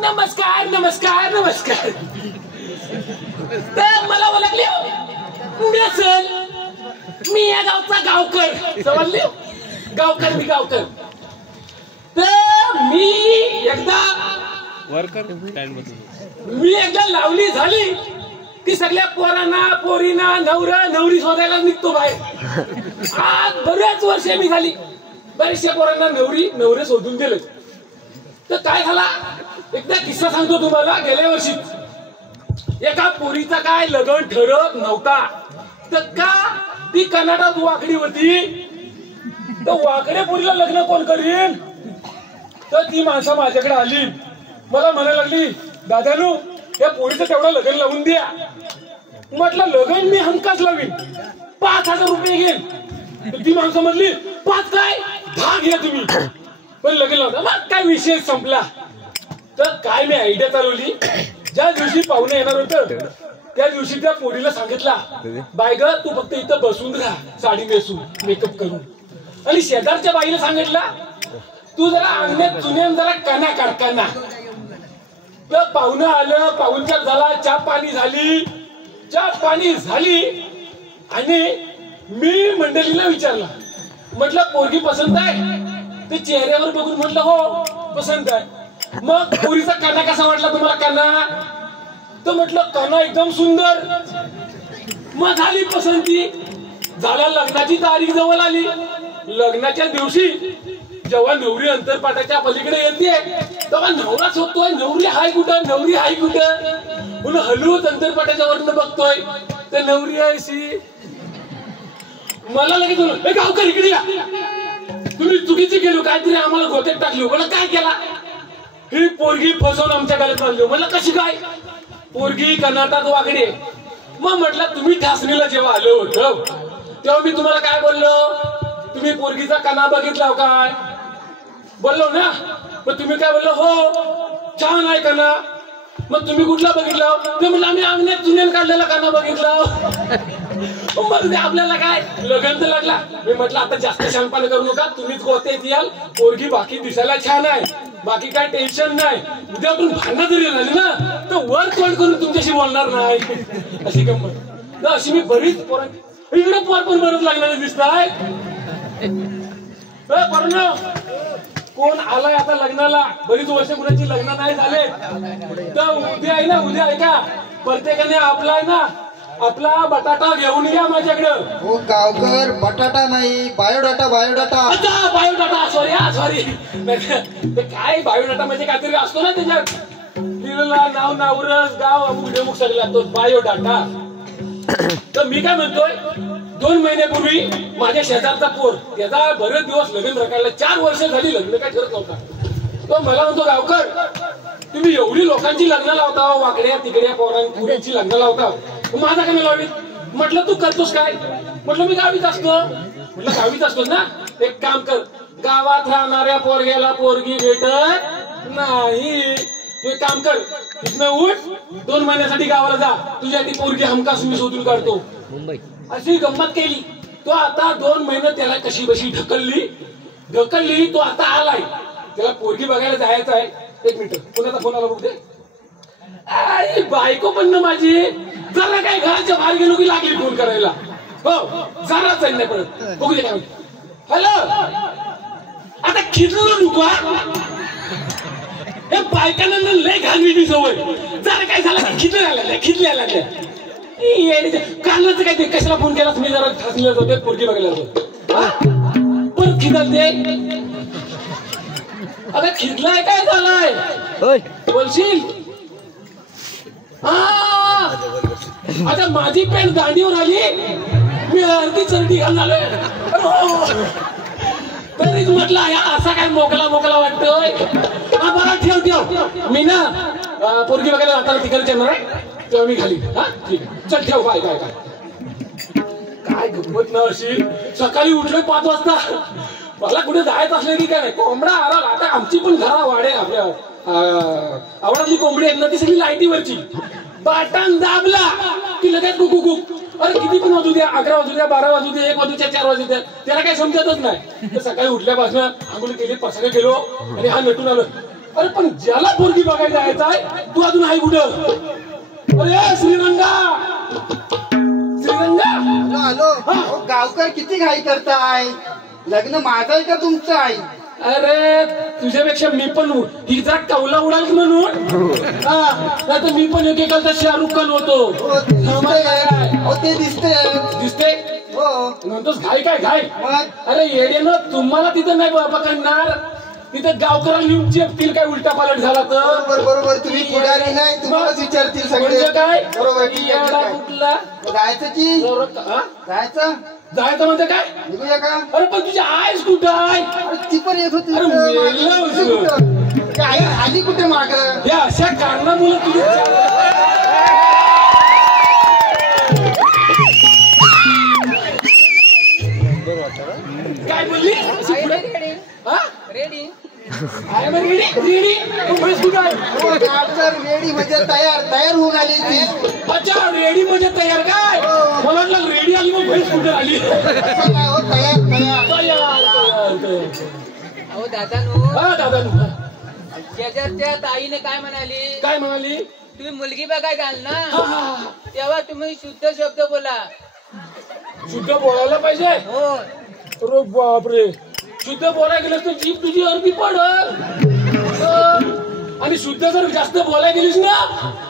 नमस्कार नमस्कार नमस्कार. तर मला ओळखले नसेल, मी या गावचा गावकर. समजले? गावकर, मी गावकर. तर मी एकदा लावली झाली की सगळ्या पोरांना पोरीना नवरा नवरी शोधायला निघतो बाहेर. आज बऱ्याच वर्ष मी झाली बरेचशा पोरांना नवरी नवरे शोधून दिले. तर काय झाला, एकदा किस्सा सांगतो तुम्हाला. गेल्या वर्षी एका पोरीचा काय लग्न ठरत नव्हता, तर का ती कर्नाटकात वाकडी होती. तर वाकड्या पोरीला लग्न कोण करील. तर ती माणसं माझ्याकडे आली, मला म्हणायला लागली, दादानू या पोरीचं तेवढं लग्न लावून द्या. म्हटलं लग्न मी हमखास लावीन, 5,000 रुपये घेईन. ती माणसं म्हणली 5 काय 10 घ्या तुम्ही, पण लग्न लावता. मग काय विषय संपला. तर काय मी आयडिया चालवली, ज्या दिवशी पाहुणे येणार होतं त्या दिवशी त्या पोरीला सांगितला, बाय ग तू फक्त इथं बसून राहा साडी नेसून मेकअप करून. आणि शेजारच्या बाईला सांगितला, तू जरा अंगण्यात चुन्यान जरा कणा काढ कणा. तर पाहुणं आलं, पाहुणचार झाला, चहा पाणी झाली, चहा पाणी झाली. आणि मी मंडळीला विचारलं, म्हटलं पोरगी पसंत आहे. ते चेहऱ्यावर बघून म्हटलं हो पसंत आहे. मग पोरीचा काना कसा वाटला तुम्हाला काना. तर म्हटलं काना एकदम सुंदर. मग झाली पसंती. झाला, लग्नाची तारीख जवळ आली. लग्नाच्या दिवशी जेव्हा नवरी अंतरपाटाच्या पलीकडे येते तेव्हा नवरा शोधतोय, नवरी हाय कुठं, नवरी हाय कुठं. म्हणून हलवत अंतरपाटाच्या वरनं बघतोय तर नवरी आहे शी. मला लगेच बोललो, गावकर इकडे या, तुम्ही चुकीची गेलो, काहीतरी आम्हाला गोत्यात टाकली. मला काय केला, ही पोरगी फसवून आमच्या गळ्यात बांधली. म्हणलं कशी काय, पोरगी कर्नाटकात वागडे. मग म्हटलं तुम्ही ठासणीला जेव्हा आलो होतो तेव्हा मी तुम्हाला काय बोललो, तुम्ही पोरगीचा कणा बघितला काय बोललो ना. मग तुम्ही काय बोललो, हो छान आहे कणा. मग तुम्ही कुठला बघितला. ते म्हणलं आम्ही अंगण्यात चुन्यान काढलेला कणा बघितला. मग आपल्याला काय लगन तर लागला. मी म्हटलं आता जास्त शहाणपणा करू नका, तुम्हीच गोत्यात याल, पोरगी बाकी दिसायला छान आहे, बाकी काय टेन्शन नाही. उद्या आपण भांडणं जरी झाली ना तर वर तोंड करून तुमच्याशी बोलणार नाही. अशी गंमत. अशी मी बरीच पोरांची इकडे पोर पण बरंच लागणारे दिसत आहे. कोण आलाय आता लग्नाला, बरीच वर्ष कुणाची लग्न नाही झाले. तर उद्या आहे ना, उद्या आहे का प्रत्येकाने आपला आहे ना आपला बटाटा घेऊन या माझ्याकडं. हो गावकर, बटाटा नाही बायोडाटा. Biodata biodata sorry. काय बायोडाटा म्हणजे काहीतरी असतो ना त्याच्यात लिहिलेला, नाव नावरस गाव अमुक अमुक सगळं लागतो बायोडाटा. तर मी काय म्हणतोय, 2 महिन्यापूर्वी माझ्या शेजारचा पोर, त्याचा बरेच दिवस लग्न रखायला 4 वर्ष झाली, लग्न काय ठरत नव्हता. तो मला म्हणतो, गावकर तुम्ही एवढी लोकांची लग्न लावता, वाकड्या तिकड्या पोरांची लग्न लावता, माझा काय लावीत. म्हटलं तू करतोस काय. म्हटलं मी गावीच असतो. म्हटलं गावीच असतोस ना, एक काम कर, गावात राहणाऱ्या पोरग्याला पोरगी भेटत नाही. एक काम कर, इथनं उठ, 2 महिन्यासाठी गावाला जा, तुझ्यासाठी पोरगी हमखास मी शोधून काढतो. मुंबई अशी गंमत केली. तो आता 2 महिने त्याला कशी बशी ढकलली. तो आता आलाय, त्याला पोरगी बघायला जायचं आहे. 1 मिनिट, कोणाचा फोन आला बघ ते. अरे बायको पण ना माझी, जरा काय घराच्या बाहेर गेलो की लागली फोन करायला. हो जराच नाही परत बघू दे काय. हॅलो, आता खिचलो नको. हे बायकांना लय घालवी सवय. जरा काय झालं खिचल्या लागल्या. कालच काय ते कशाला फोन केला, मी जरा ठासलेलं होते पोरगी बघायला होतो. परत खिदल ते खिदलाय काय झालाय बोलशील? आता माझी पॅन्ट दांडीवर आली, मी अर्धी चरडी घालून आलोय. तरीच म्हटलं असा काय मोकला मोकला वाटतोय. बरं ठेव ठेव, मी ना पोरगी बघायला जाताना तिकडे येणार आहे, तेव्हा मी खाली. हा ठीक आहे, चल ठेव. काय काय काय काय गंमत ना अशी. सकाळी उठलोय 5 वाजता, मला कुठे जायचं असलं की काय कोंबडा आला. आता आमची पण घरा वाढे आपल्या आवडातली कोंबडी आहेत ना, ती सगळी लाईटीवरची. बटन दाबला की लगेच कुकू कुक. अरे किती पण वाजू द्या, 11 वाजू द्या, 12 वाजू द्या, 1 वाजू द्या, 4 वाजू द्या, त्याला काही समजतच नाही. तर सकाळी उठल्यापासून आंघोळी केली, पसरे गेलो आणि हा नटून आलो. अरे पण ज्याला पोरगी बघायला जायचं आहे तू अजून आहे कुठं? अरे श्रीरंगा श्रीरंगा. हॅलो हॅलो, गावकर किती घाई करताय? लग्न माझं आहे का तुमचं आहे? अरे तुझ्यापेक्षा मी पण ही जरा कौला उडाल म्हणून. नाही तर मी पण एकेकालचा शाहरुख खान होतो. ते दिसते हो. म्हणतोस घाई काय घाई? अरे येड्यानं तुम्हाला तिथं नाही पकडणार, तिथं गावकऱ्याला लिहून चेपतील काय उलटा पालट झाला तर. बरोबर, तुम्ही पुढारी नाही, तुम्हालाच विचारतील सगळे. म्हणजे काय बरोबर. कुठला जायचं की जायचं? जायचं म्हणजे काय? निघूया का? अरे पण तुझी आईस कुठं आहे? ती पण येत होती. आई आली कुठे माग? या अशा कारणामुळे तुझी काय बोलली? रेडी म्हणजे तयार होऊन आली ती. अच्छा, रेडी म्हणजे तयार काय? मला वाटलं रेडी आली मग म्हैस कुठे आली. अहो दादा दादा शेजारच्या ताईने काय म्हणाली? काय म्हणाली? तुम्ही मुलगी बघाय जाल ना, तेव्हा तुम्ही शुद्ध शब्द बोला. शुद्ध बोलायला पाहिजे. अरे बापरे, शुद्ध बोलायला गेलं तर जीभ तुझी अर्धी पडल. आणि शुद्ध जर जास्त बोलायला गेलीस ना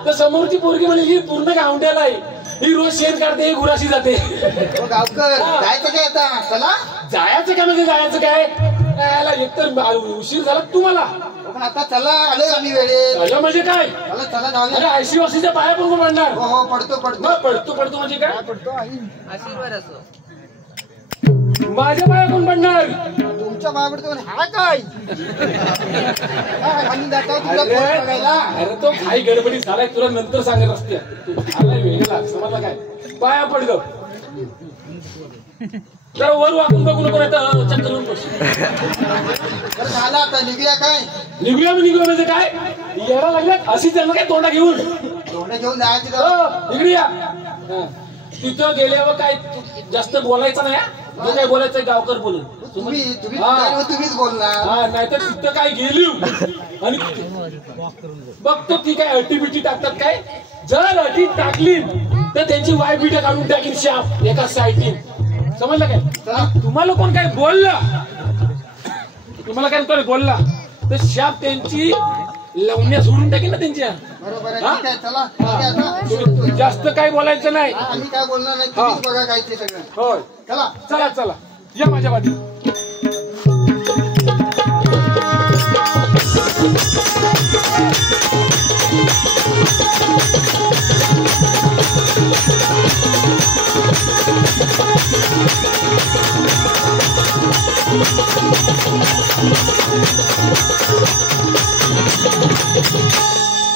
तर समोरची पोरगी म्हणजे ही पूर्ण गावंड्याला आहे, ही रोज शेण काढते, गुराशी जाते. गावकर जायचं काय आता? चला. जायचं काय म्हणजे जायचं काय? एकतर उशीर झाला तुम्हाला. आता चला, आलोय आम्ही वेळेत. झालं म्हणजे काय? चला जाऊया. अरे आयसीवासीच्या पाया पण पडणार. हो पडतो पडतो म्हणजे काय? पडतो आई. आशीर्वाद असो. माझ्या पाया कोण पडणार? तुमच्या पाया पडतो. हा काय आम्ही जातो तुला फोन बघायला. अरे तो काही गडबडी झालाय, तुला नंतर सांगत असते. वेळेला समजला काय? पाया पड ग. जरा वर वाकून बघू नको, चक्कर येऊन बसू. झालं आता निघूया काय? निघूया म्हणजे काय? यायला लागल्यात अशीच त्यांना काय तोंडा घेऊन घेऊन जायचं. इकडे या. तिथं गेल्यावर काय जास्त बोलायचं नाही. जो काय बोलायचं गावकर बोलून तुम्हीच बोलणार. नाहीतर तिथं काय गेली आणि बघतो ती काय अटीबिटी टाकतात काय. जर अटी टाकली तर त्यांची वाय बिटा काढून टाकीन शाप एका साईडनी. समजलं काय? तुम्हाला कोण काय बोलला, तुम्हाला काय बोलला तर शाप त्यांची लवण्या सोडून टाकेन ना त्यांच्या. बरोबर. जास्त काय बोलायचं नाही. आम्ही काय बोलणार नाही, तुम्हीच बघा काय ते सगळं. होय, चला चला चला या माझ्या बाजू.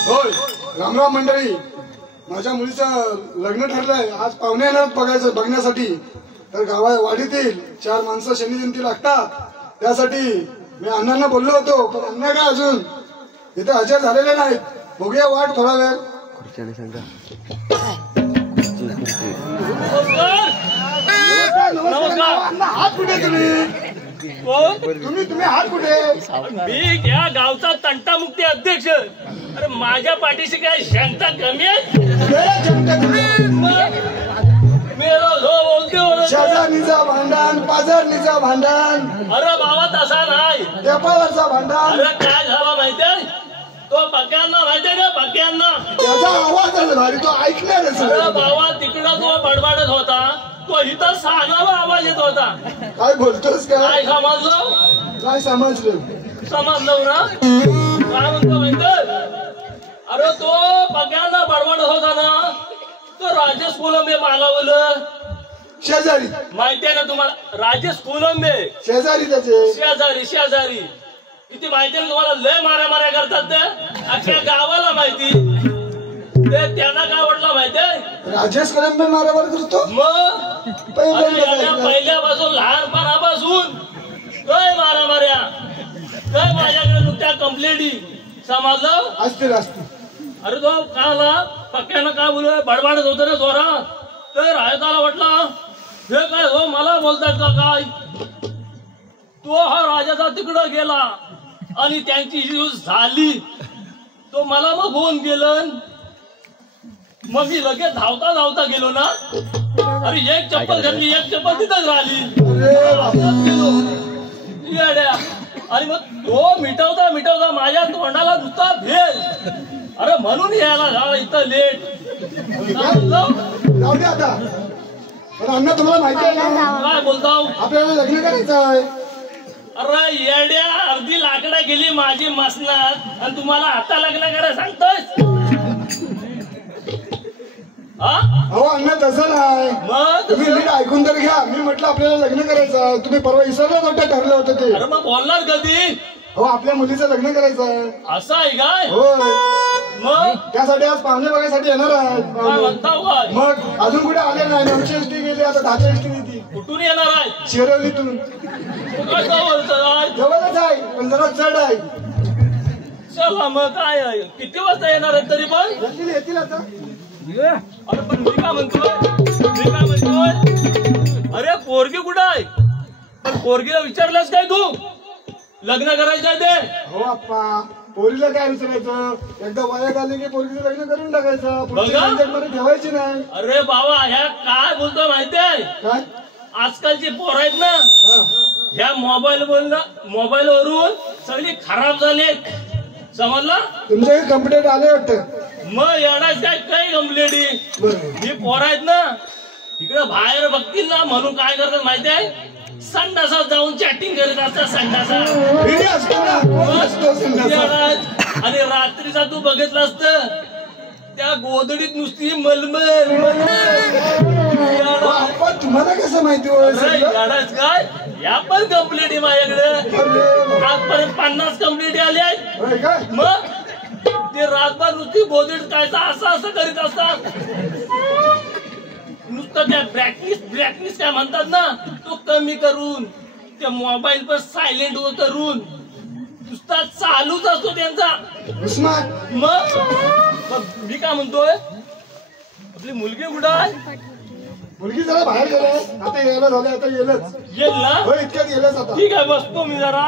होय, रामराम मंडळी. माझ्या मुलीचं लग्न ठरलंय. आज पाहुणे येणार बघण्यासाठी. तर वाडीतील 4 माणसं शनी जयंती लागतात. त्यासाठी मी अण्णांना बोललो होतो, पण अण्णा काय अजून इथे हजर झालेले नाहीत. बघूया वाट थोडा वेळ. हात कुठे तुम्ही हात कुठे? मी या गावचा तंटामुक्ती अध्यक्ष. अरे माझ्या पाठीशी काय शांता कमी आहे? शेजारणीचा भांडण, पाजारणीचा भांडण. अरे बाबा तसा नाही, टेपावरचा भांडण. अरे काय झाला माहितीये? तो पक्यांना माहितीये का? पक्यांना त्याचा आवाज आहे भारी, तो ऐकणारच. अरे बाबा तिकडं तो बडबडत होता, तो इथं सानावा आवाज येत होता. काय बोलतोस? काय समजलं? काय समजलं? समजलं ना काय म्हणतो माहिती? अरे तो बघ्याला बडबड होता ना तो राजेश कोलंबे मालावलं शेजारी माहिती आहे ना तुम्हाला? राजेश कोलंबे शेजारी त्याचे शेजारी किती माहिती आहे तुम्हाला? लय माऱ्या करतात ते अख्ख्या गावाला माहिती. ते त्यांना काय वाटलं माहितीये? राजेश कोलंबे मारामार करतो मग पहिल्यापासून लहानपणापासून काय माऱ्या काय माझ्याकडे नुकत्या कंप्लेंटी समजलं असतील. अरे तो काला पक्क्यानं काय बोलू बडबडत होतं रे जोरात. तर आयताला वाटलं हे काय हो मला बोलतात का काय? तो हा राजाचा तिकडं गेला आणि त्यांची यूज झाली. तो मला मग फोन केलं. मग मी लगेच धावता गेलो ना. अरे एक चप्पल घातली एक चप्पल तिथंच राहिली. येड्या. आणि मग तो मिटवता माझ्या तोंडाला नुसता भेल. अरे म्हणून यायला झाला इथं लेट. जाऊ दे आता. पण अण्णा तुम्हाला माहिती आहे ना काय बोलताव? आपल्याला लग्न करायचं आहे. अरे येड्या अर्धी लाकडा गेली माझी मसनात आणि तुम्हाला आता लग्न करायला सांगतोय? अहो अण्णा तसं नाही. मग तुम्ही नीट ऐकून तर घ्या. मी म्हटलं आपल्याला लग्न करायचं आहे. तुम्ही परवा विसरलाच होतं ठरलं होतं ते. अरे मग बोलणार कधी? हो आपल्या मुलीचं लग्न करायचं आहे. असं आहे काय? होय. मग त्यासाठी आज पाहुणे बघायसाठी येणार काय आहे. म्हणताव काय? मग अजून कुठे आले नाही. 9ची एसटी गेली आता 10ची एसटी येते कुठून येणार आहे? शिरवलीतून. काय बोलतोय? जवळच आहे पण जरा चढ आहे. चला मग काय आहे? किती वाजता येणार आहे तरी पण? येतील आता. अरे पण मी काय म्हणतोय अरे पोरगी कुठं आहे? पण पोरगीला विचारलंस काय तू लग्न करायचं आहे ते? हो अप्पा पोरीला काय विचारायचं? एकदा वयात आले की पोरगीचं लग्न करून टाकायचं. पुढच्या मध्ये ठेवायची नाही. अरे बाबा ह्या काय बोलतो माहितीये? काय आजकालची पोर आहेत ना ह्या मोबाईलवरून सगळी खराब झालेत. समजला? तुमच्याकडे कम्प्युटर आले वाटतं. मग येणार काय कंप्लेंटी? ही पोर आहेत ना इकडे बाहेर बघतील ना म्हणून काय करतात माहिती आहे? संडासात जाऊन चॅटिंग करत असतात. संडासात आणि रात्रीचा तू बघितलं असतं त्या गोदडीत नुसती मलमल. तुम्हाला कसं माहिती? काय या पण कंप्लेंट माझ्याकडे आजपर्यंत 50 कंप्लेंट आली आहेत. मग ते रातभर नुसती गोदडीत काय असं करीत असतात. नुसतं त्या ब्रॅटनेस काय म्हणतात ना तो कमी करून त्या मोबाईल पण सायलेंट करून नुसता चालूच असतो त्यांचा. मग मी काय म्हणतोय आपली मुलगी कुठं आहे? मुलगी जरा बाहेर गेले आता यायला झाले. आता येलच येईल ना? हो इतक्यात येलच आता. ठीक आहे बसतो मी जरा.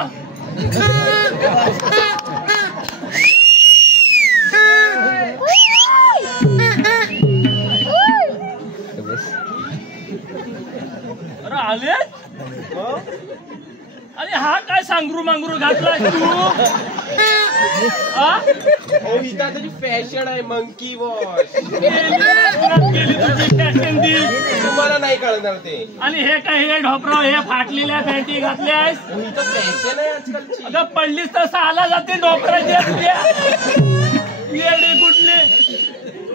अरे आले? अरे हा काय सांगरू मांगरू घातलाय तू? त्याची फॅशन आहे मंकी वॉश. गेली तुझी फॅशन दी. तुम्हाला नाही कळणार ते. आणि हे काय हे ढोपराव हे फाटलेल्या पॅन्टी घातल्यास? फॅशन आहे आजकालची. अगं पडलीस तर सहाला जाते ढोपराच्या तुझ्या येडे कुठले.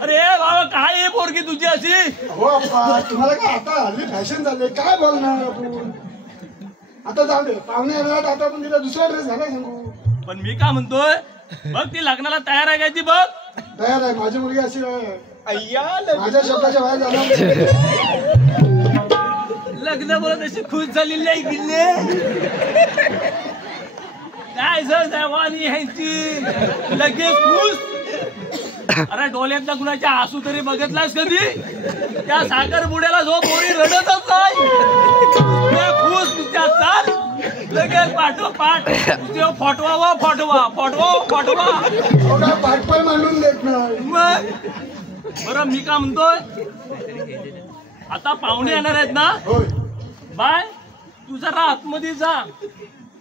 अरे बाबा काय पोरगी तुझी अशी? हो अप्पा तुम्हाला काय आता हल्ली फॅशन झाले काय बोलणार आपण. आता जाऊ दे पाहुणे येणार. आता आपण तिला दुसरा ड्रेस घाला सांगू. पण मी काय म्हणतोय बघ ती लग्नाला तयार आहे काय? ती बघ तयार आहे. माझी मुलगी अशी आहे. अय्या माझ्या शब्दाच्या बाहेर जाणार. लग्न बोलत अशी खुश झालेली आहे किल्ले काय जवानी ह्यांची लगेच खुश. अरे डोळ्यातला कुणाच्या आसू तरी बघितलास कधी? त्या साखरपुड्याला जो पोरी रडतच नाही खुश तुझ्या चाल लगेच पाठोपाठ फटवा पाठपाय मांडून देत नाही. मग बरं मी काय म्हणतोय आता पाहुणे येणार आहेत ना बाय तू जरा आतमध्ये जा.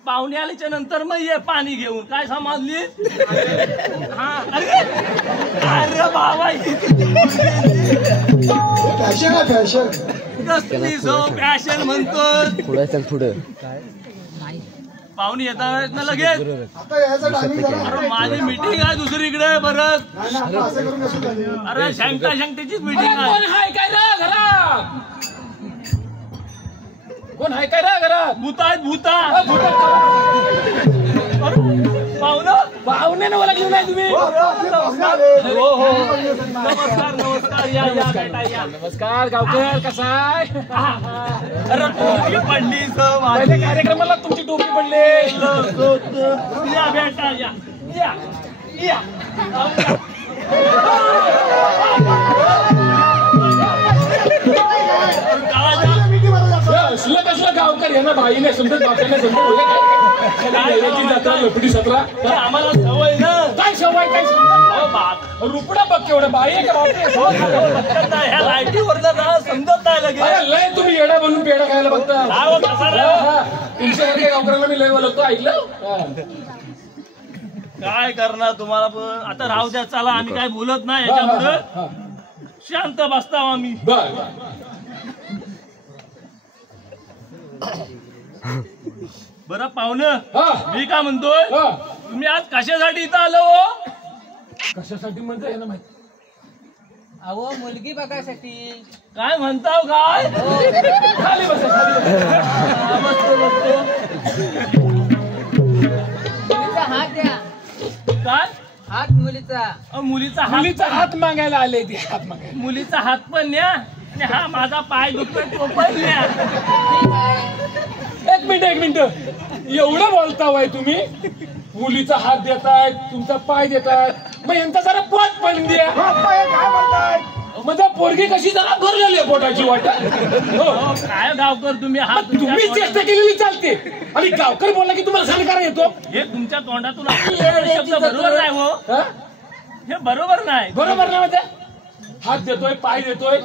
पाहुणे आल्याच्या नंतर मग ये पाणी घेऊन. काय समजली? हा अरे बाबा फॅशन आहे फॅशन. कसली जो फॅशन म्हणतो. पुढे चल पुढे. पाहुणे येतात ना लगेच. आता यायचा टायमिंग झाला. अरे माझी मीटिंग आहे दुसरीकडे परत. नाही ना, आता असं करून कसं चालेल? अरे शंकरचीच मीटिंग अरे आहे. कोण हाय काय रे घरात? कोण हाय काय रे घरात? भूता आहेत भूता. पाहुणं पाहुणे ओळखले नाही तुम्ही? हो हो नमस्कार नमस्कार या या बेटा या. नमस्कार गावकर कसा आहे? अरे टोपी पडली सर माझी. पहिले कार्यक्रमाला तुमची टोपी पडले. या बेटा या या या. असलं कसलं गावकर यांना भाईने समजत बापाने समजत होते काय? जत्रा लपडी सत्रा आम्हाला सवय ना. काय सवय काय रुपडा बघ केवढं बाई आहे का बापरे? ह्या लाईटीवरचा ना समजत नाही लगेच. अरे लय तुम्ही येडा बनून पेढा खायला बघता. तुमच्यासारख्या गावकऱ्यांना मी लय बोलतो ऐकलं. काय करणार तुम्हाला पण आता राहू द्या. चला आम्ही काय बोलत नाही याच्यापुढे. शांत बसता आम्ही. बर बरं पाहुणं हा मी काय म्हणतोय हा तुम्ही आज कशासाठी इथं आलो हो? कशासाठी म्हणता येणार माहिती? अहो मुलगी बघायसाठी. काय म्हणताव काय खाली बसा खाली बसा. मुलीचा हात द्या. काय हात मुलीचा. मुलीचा हात मुलीचा हात मागायला आले ते हात मागायला. मुलीचा हात पण न्या आणि हा माझा पाय दुखतोय तो पण न्या. ठीक आहे. एक मिनिट एवढं बोलता वय तुम्ही? मुलीचा हात देताय तुमचा पाय देताय मग यांचा जरा पोट पण द्या. काय म्हणताय? म्हणजे पोरगी कशी जरा भरलेली आहे पोटाची वाटा. हो, काय गावकर तुम्ही हा तुम्ही चेष्टा केलेली चालते आणि गावकर बोलला की तुम्हाला सरकार येतो. हे तुमच्या तोंडातून आपले शब्द बरोबर नाही हो. हा? हे बरोबर नाही. बरोबर ना म्हणजे हात देतोय पाय देतोय.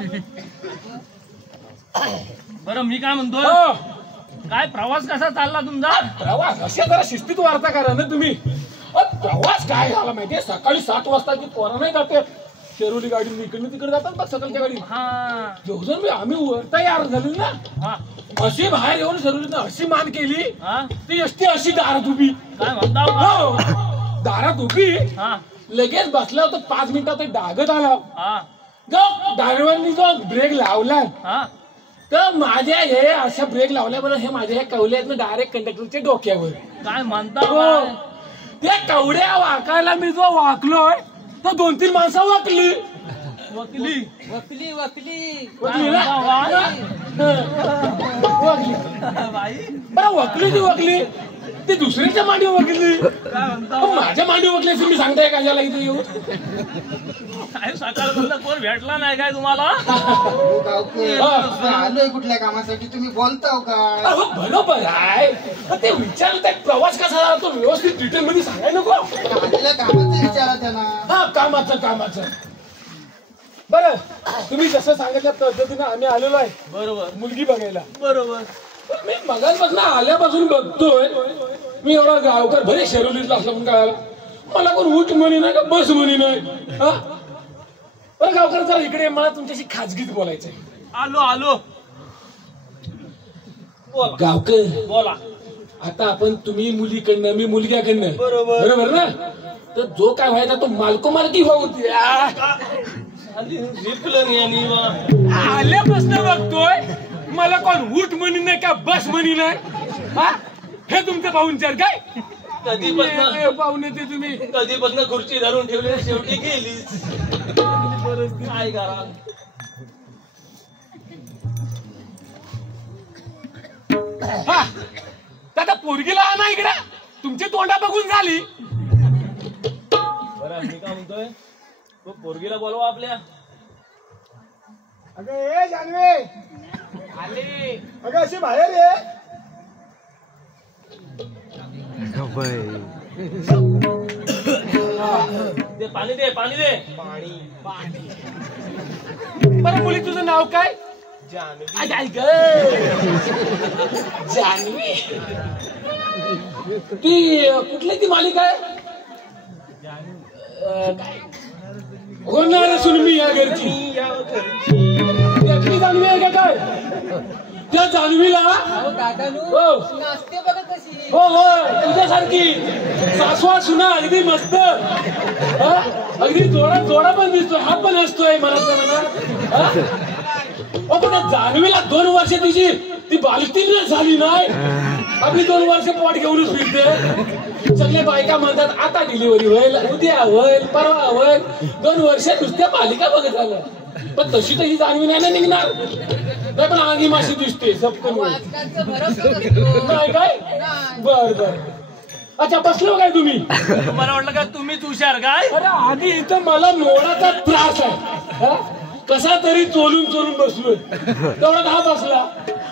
बरं मी काय म्हणतोय हो. काय प्रवास कसा चालला तुमचा? प्रवास अशा जरा शिस्तीत वार्ता करा ना तुम्ही. प्रवास काय झाला माहितीये? सकाळी 7 वाजता की पोरा नाही जाते शेरोली गाडी इकडनं तिकडे जातात बघ सकाळच्या गाडी. हा जोजन मी आम्ही वरता यार झाली ना हा अशी बाहेर येऊन शेरोलीनं अशी मान केली हा ती एसटी अशी दारात उभी. काय म्हणता हो दारात उभी हा लगेच बसला होता 5 मिनिटात डागत आला. हा जो ड्रायव्हरनी जो ब्रेक लावला हा तर माझ्या हे अशा ब्रेक लावल्याबरोबर हे माझ्या ह्या कवल्यात डायरेक्ट कंडक्टरच्या डोक्यावर. काय म्हणता हो त्या कवड्या वाकायला मी जो वाकलोय तर 2-3 माणसं वाकली. वकिली वकली वकली. वाकली ना? वाकली बाई बरं वाकली ती वाकली ती दुसऱ्याच्या मांडी वाकली. काय म्हणता माझ्या मांडी वाकल्याची मी सांगताय कशाला इथे येऊ? काय सकाळपासून कोण भेटला नाही काय तुम्हाला? गावकर आलोय कुठल्या कामासाठी तुम्ही बोलताव का? अहो, बरोबर आहे पण ते विचारलं प्रवास कसा झाला तो व्यवस्थित डिटेल मध्ये सांगाय नको. आलेल्या कामाचं विचारा त्यांना. हा कामाचं बरं तुम्ही जसं सांगितल्या पद्धतीनं आम्ही आलेलो आहे बरोबर मुलगी बघायला. बरोबर पण मी मगाचपासून आल्यापासून बघतोय मी एवढा गावकर भले शेरोलीतला असला म्हणून कळाला मला कोण उठ म्हणी नाही का बस म्हणी नाही. हा बरं गावकर जरा इकडे मला तुमच्याशी खाजगीत बोलायचंय. आलो बोला गावकर बोला. आता आपण तुम्ही मुलीकडनं मी मुलग्याकडनं बरोबर. बरोबर ना तर जो काय व्हायचा तो मालकी व्हावती. आल्यापासून बघतोय मला कोण उठ म्हणी नाही का बस म्हणी नाही. हा हे तुमचं पाहुणचार काय? कधीपासून पाहुणे ते तुम्ही कधीपासून खुर्ची धरून ठेवली शेवटी गेलीच. काय करा हा आता पोरगीला आणा इकडे तुमची तोंडा बघून झाली. बरं मी काय म्हणतोय पोरगीला बोलवा आपल्या. अगं ए जानवे आले. अगं अशी बाहेर ये. ते पाणी दे बरं मुली तुझं नाव काय? जानवी. जानवी ती कुठली ती मालिका आहे? काय होणार असून मी या घरची त्यातली जानवी आहे का काय? त्या जानवीला अहो दादानू हो. नाचते बघा कशी. हो हो तुझ्यासारखी सासवा सुना अगदी मस्त हा? अगदी जोडा पण दिसतोय हा पण असतोय मला पण जान्हवीला 2 वर्ष तिची ती बालतीन झाली नाही आपली 2 वर्ष पोट घेऊनच फिरते सगळे बायका म्हणतात आता डिलिव्हरी होईल उद्या होईल परवा होईल 2 वर्ष नुसत्या बालिका बघत आलं पण तशी तशी जान्हवी नाही ना निघणार नाही पण आगी माशी दिसते सबकन नाही काय बर बर अच्छा बसलो काय तुम्ही मला वाटलं का तुम्हीच हुशार काय अरे आधी इथं मला मोडाचा त्रास आहे हा? कसा तरी चोलून बसलोय तेवढा हा बसला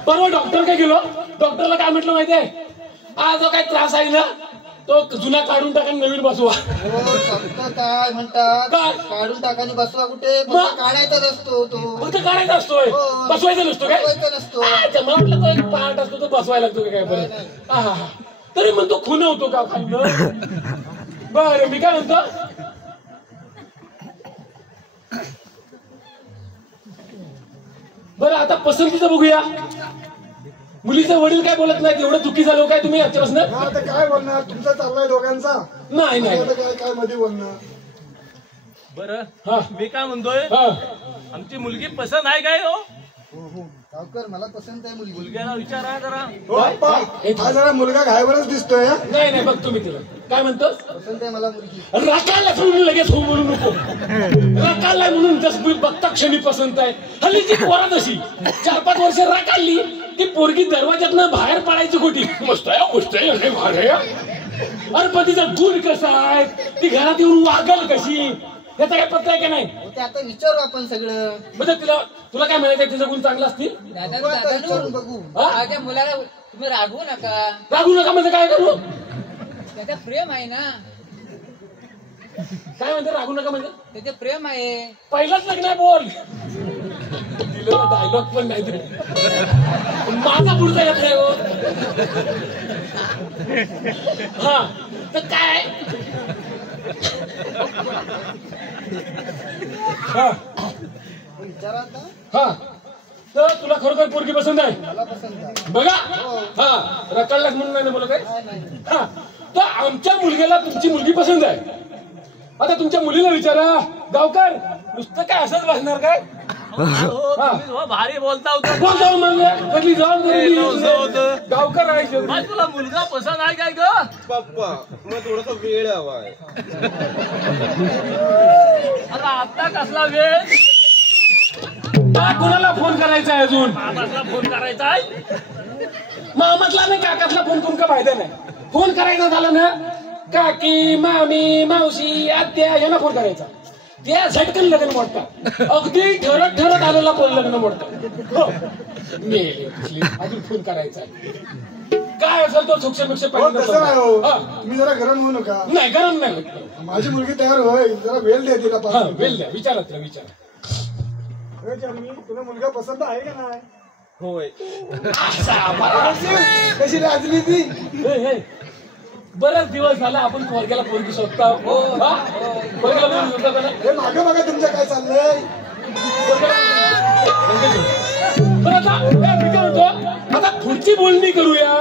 परवा डॉक्टर काय गेलो डॉक्टरला काय म्हटलं माहितीये हा जो काय त्रास आहे ना तो जुना काढून टाका नवीन बसवा काय म्हणतात काय? काढून टाकानी बसवा कुठे फक्त काढायचाच असतो तो फक्त काढायचा असतोय बसवायचा नसतो काय बसवायचा नसतो. अच्छा, मला वाटलं तो एक पार्ट असतो तो बसवायला लागतो काय बरं हा तरी म्हणतो खुणवतो का खाल्लं बरं मी काय म्हणतो बरं आता पसंतीचं बघूया मुलीचं वडील काय बोलत नाही एवढं दुःखी झालो काय तुम्ही आजच्यापासून आता काय बोलणार तुमचा चाललाय दोघांचा नाही नाही आता काय मध्ये बोलणार बरं हा मी काय म्हणतोय हा आमची मुलगी पसंत आहे काय हो गावकर मला पसंत आहे मुलगी मुलग्याला विचारा जरा हो अप्पा, हा जरा मुलगा घायवरच दिसतोय हा? नाही नाही बघ तुम्ही तिला काय म्हणतोस पसंत आहे मला मुलगी राखायला सोडून लगेच हो म्हणू नको राखायला म्हणून जसं बघता क्षणी पसंत आहे हल्लीची पोरा तशी 4-5 वर्ष राखाली की पोरगी दरवाज्यातनं बाहेर पडायची खोटी मस्त आहे भारी अरे पण तिचा गुण कसा आहे ती घरात येऊन वागल कशी त्याचा काय पत्ता आहे का नाही ते आता विचारू आपण सगळं म्हणजे तुला काय म्हणायचं तिचा गुण चांगला असतील बघू आता विचारून बघू हा? माझ्या मुलाला तुम्ही रागवू नका रागू नका म्हणजे काय करू त्याचं प्रेम आहे ना काय म्हणते रागू नका म्हणजे त्याचं प्रेम आहे पहिलाच लग्न आहे बोल दिलेला डायलॉग पण नाही दिले माझा पुढचा येत नाही हो हा तर काय हा विचारा आता हा तर तुला खरोखर पोरगी पसंत आहे मला पसंत आहे बघा हा रकडलाच म्हणून नाही ना बोलत आहे हा तर आमच्या मुलगीला तुमची मुलगी पसंत आहे आता तुमच्या मुलीला विचारा गावकर नुसतं काय असंच बसणार काय तुम्ही भारी बोलता होता कोण जाऊन म्हणलं कधी जबाबदारी गावकर आहे शेवटी. आज तुला मुलगा पसंत आहे काय ग पप्पा मग थोडासा वेळ हवाय आता आता कसला वेळ कोणाला फोन करायचा आहे अजून मामाला फोन करायचा आहे मामातला नाही काकातला फोन करून का फायदा नाही फोन करायचा झाला ना काकी मामी मावशी आत्या यांना फोन करायचा त्या झटकन लग्न मोडतात अगदी ठरत आलेला फोन लग्न मोडतात हो अजून फोन करायचा काय असेल तो सुक्षेपेक्षा हो तसं नाही हो हा. तुम्ही जरा गरम होऊ नका नाही गरम नाही माझी मुलगी तयार होईल जरा वेळ द्या तिला हा पाच वेल द्या विचारा तिला विचारा अरे जान्हवी, तुला मुलगा पसंत आहे का नाही होय असा बरा. कशी राजली ती हे, हे. बरेच दिवस झाला आपण पोरग्याला पोरगी शोधता हा? पोरग्याला पोरगी शोधता का नाही? हे मागे बघा तुमचं काय चाललंय बरं आता मी काय म्हणतो आता पुढची बोलणी करूया